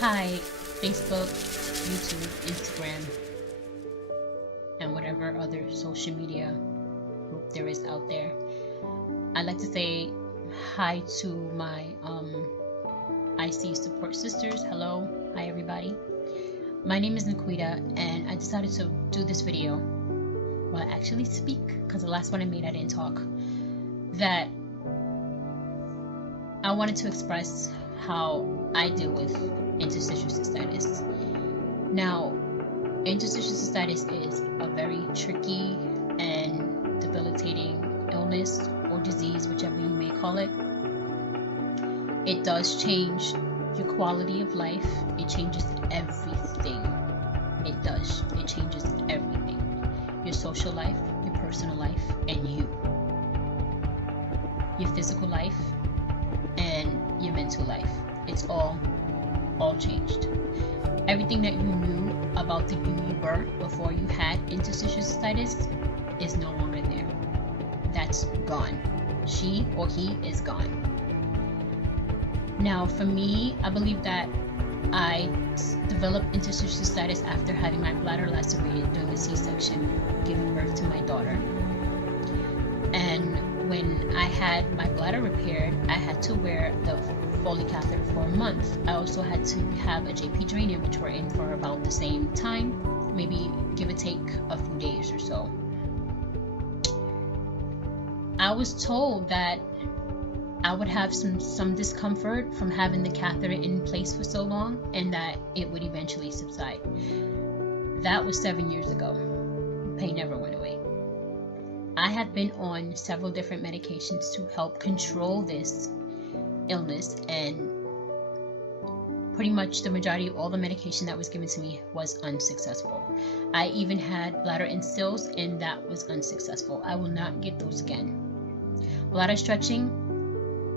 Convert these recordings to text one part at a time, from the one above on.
Hi, Facebook, YouTube, Instagram, and whatever other social media group there is out there. I'd like to say hi to my IC support sisters. Hello, hi everybody. My name is Naquita, and I decided to do this video, well, actually speak, because the last one I made I didn't talk, that I wanted to express how I deal with interstitial cystitis. Now, interstitial cystitis is a very tricky and debilitating illness or disease, whichever you may call it. It does change your quality of life. It changes everything. It does. It changes everything. Your social life, your personal life, and you. Your physical life and your mental life. It's all changed. Everything that you knew about the you were before you had interstitial cystitis is no longer there. That's gone. She or he is gone. Now, for me, I believe that I developed interstitial cystitis after having my bladder lacerated during a C-section, giving birth to my daughter. And when I had my bladder repaired, I had to wear the Foley catheter for a month. I also had to have a JP drainer, which were in for about the same time, maybe give or take a few days or so. I was told that I would have some discomfort from having the catheter in place for so long, and that it would eventually subside. That was 7 years ago. Pain never went away. I have been on several different medications to help control this illness, and pretty much the majority of all the medication that was given to me was unsuccessful. I even had bladder instills, and that was unsuccessful. I will not get those again. Bladder stretching,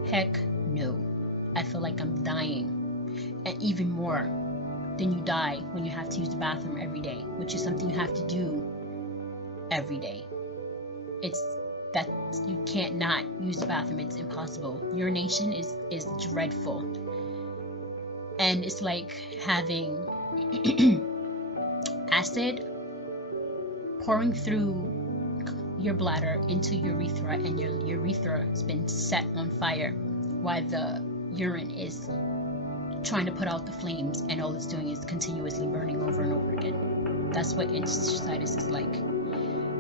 heck no. I feel like I'm dying, and even more than you die when you have to use the bathroom every day, which is something you have to do every day. It's that you can't not use the bathroom. It's impossible. Urination is dreadful, and it's like having acid pouring through your bladder into your urethra, and your urethra has been set on fire while the urine is trying to put out the flames, and all it's doing is continuously burning over and over again. That's what interstitial cystitis is like.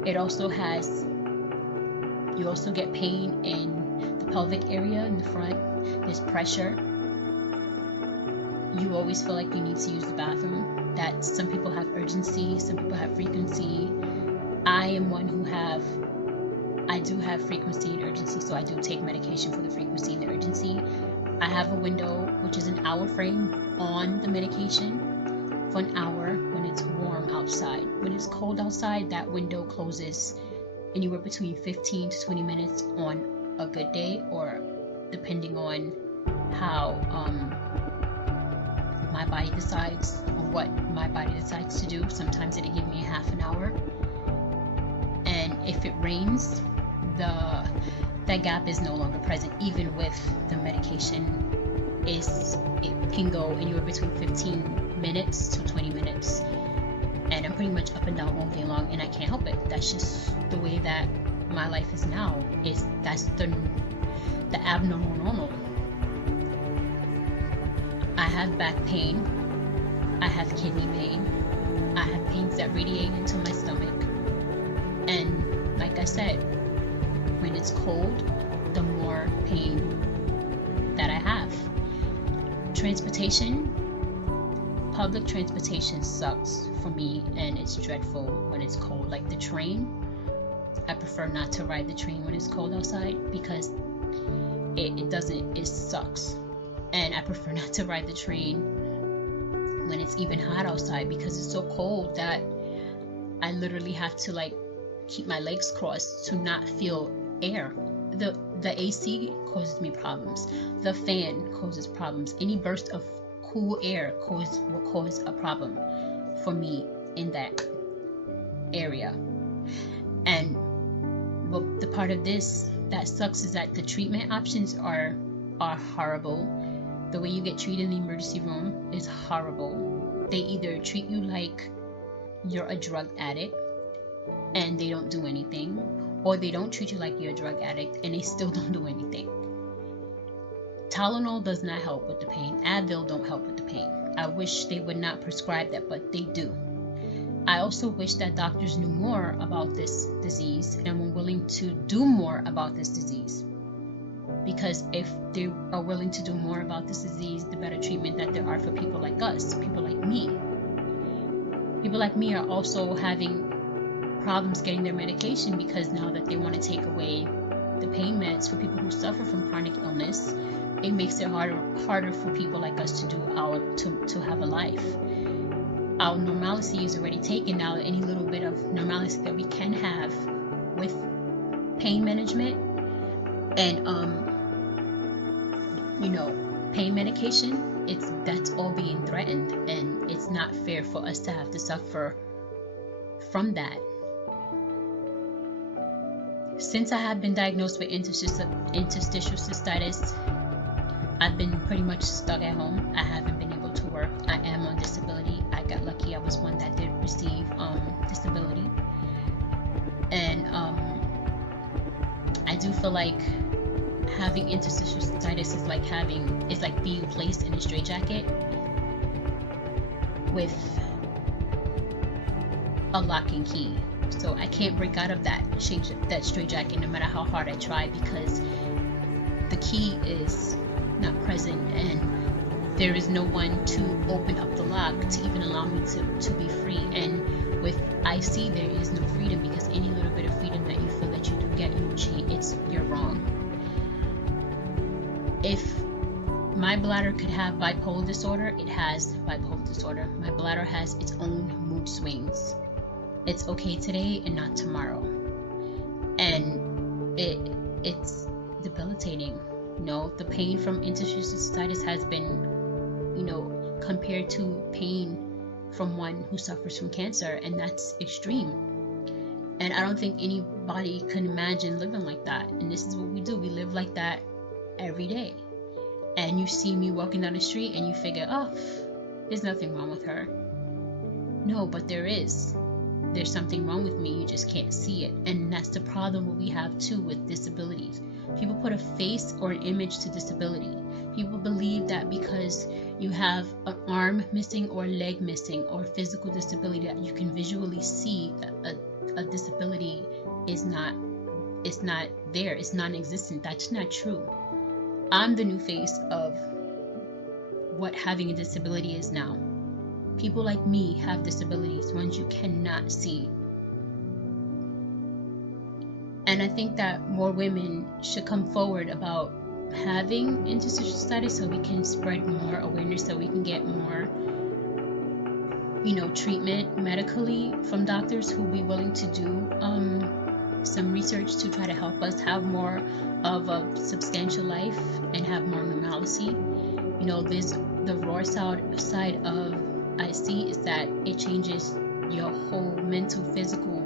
It also has, you also get pain in the pelvic area in the front. There's pressure. You always feel like you need to use the bathroom. That some people have urgency, some people have frequency. I am one who I do have frequency and urgency, so I do take medication for the frequency and the urgency. I have a window, which is an hour frame on the medication for an hour when it's warm outside. When it's cold outside, that window closes anywhere between 15 to 20 minutes on a good day, or depending on how my body decides, or what my body decides to do. Sometimes it'll give me a half an hour. And if it rains, that gap is no longer present. Even with the medication, it can go anywhere between 15 minutes to 20 minutes. And I'm pretty much up and down all day long, and I can't help it. That's just the way that my life is now. That's the abnormal normal. I have back pain. I have kidney pain. I have pains that radiate into my stomach. And like I said, when it's cold, the more pain that I have. Transportation, public transportation sucks for me, and it's dreadful when it's cold. Like the train, I prefer not to ride the train when it's cold outside, because it sucks. And I prefer not to ride the train when it's even hot outside, because it's so cold that I literally have to like keep my legs crossed to not feel air. The AC causes me problems. The fan causes problems. Any burst of cool air will cause a problem for me in that area. And well, the part of this that sucks is that the treatment options are horrible. The way you get treated in the emergency room is horrible. They either treat you like you're a drug addict and they don't do anything, or they don't treat you like you're a drug addict and they still don't do anything. Tylenol does not help with the pain. Advil don't help with the pain. I wish they would not prescribe that, but they do. I also wish that doctors knew more about this disease and were willing to do more about this disease. Because if they are willing to do more about this disease, the better treatment that there are for people like us, people like me. People like me are also having problems getting their medication because now that they want to take away the pain meds for people who suffer from chronic illness, it makes it harder for people like us to have a life. Our normalcy is already taken now. Any little bit of normalcy that we can have with pain management and pain medication, that's all being threatened, and it's not fair for us to have to suffer from that. Since I have been diagnosed with interstitial cystitis, I've been pretty much stuck at home. I haven't been able to work. I am on disability. I got lucky. I was one that did receive disability, and I do feel like having interstitial cystitis is like being placed in a straitjacket with a lock and key. So I can't break out of that straitjacket no matter how hard I try, because the key is not present and there is no one to open up the lock to even allow me to be free. And with IC, there is no freedom, because any little bit of freedom that you feel that you do get, you're wrong. If my bladder could have bipolar disorder, it has bipolar disorder. My bladder has its own mood swings. It's okay today and not tomorrow, and it's debilitating. The pain from interstitial cystitis has been, compared to pain from one who suffers from cancer, and that's extreme. And I don't think anybody can imagine living like that. And this is what we do. We live like that every day. And you see me walking down the street and you figure, oh, there's nothing wrong with her. No, but there is. There's something wrong with me. You just can't see it. And that's the problem we have too with disabilities. People put a face or an image to disability. People believe that because you have an arm missing or a leg missing or physical disability, that you can visually see a disability it's not there. It's non-existent. That's not true. I'm the new face of what having a disability is now. People like me have disabilities, ones you cannot see. And I think that more women should come forward about having interstitial cystitis so we can spread more awareness, so we can get more, treatment medically from doctors who will be willing to do some research to try to help us have more of a substantial life and have more normalcy. There's the raw side of IC is that it changes your whole mental, physical,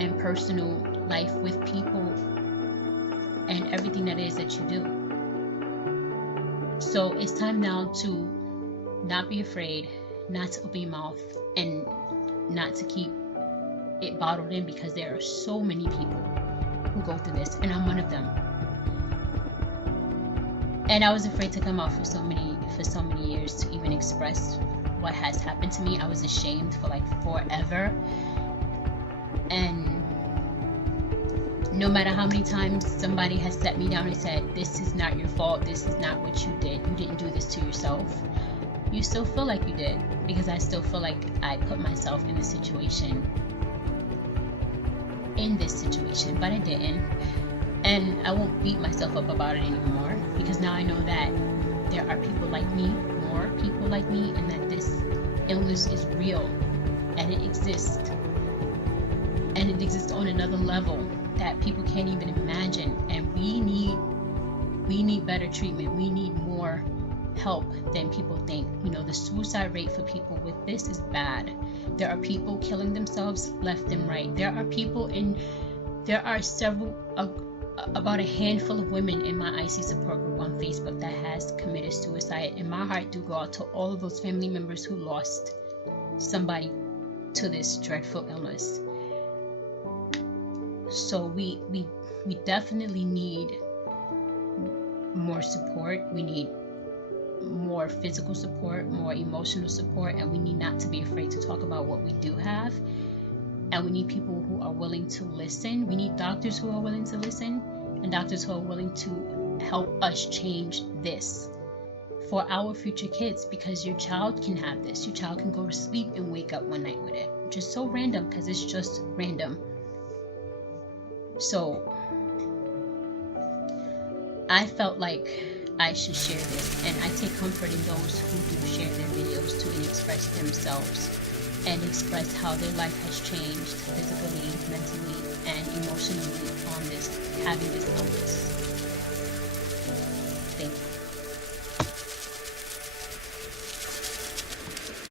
and personal life with people and everything that is that you do. So it's time now to not be afraid, not to open your mouth, and not to keep it bottled in, because there are so many people who go through this, and I'm one of them. And I was afraid to come out for so many years to even express what has happened to me. I was ashamed for forever. And no matter how many times somebody has set me down and said, this is not your fault, this is not what you did, you didn't do this to yourself, you still feel like you did, because I still feel like I put myself in this situation, but I didn't. And I won't beat myself up about it anymore, because now I know that there are people like me, more people like me, and that this illness is real and it exists. And it exists on another level that people can't even imagine. And we need better treatment. We need more help than people think. The suicide rate for people with this is bad. There are people killing themselves left and right. There are several about a handful of women in my IC support group on Facebook that has committed suicide, and my heart do go out to all of those family members who lost somebody to this dreadful illness. So we definitely need more support. We need more physical support, more emotional support, and we need not to be afraid to talk about what we do have. And we need people who are willing to listen. We need doctors who are willing to listen, and doctors who are willing to help us change this for our future kids, because your child can have this. Your child can go to sleep and wake up one night with it. Just so random, because it's just random. So I felt like I should share this, and I take comfort in those who do share their videos to express themselves and express how their life has changed physically, mentally, and emotionally on this, having this illness.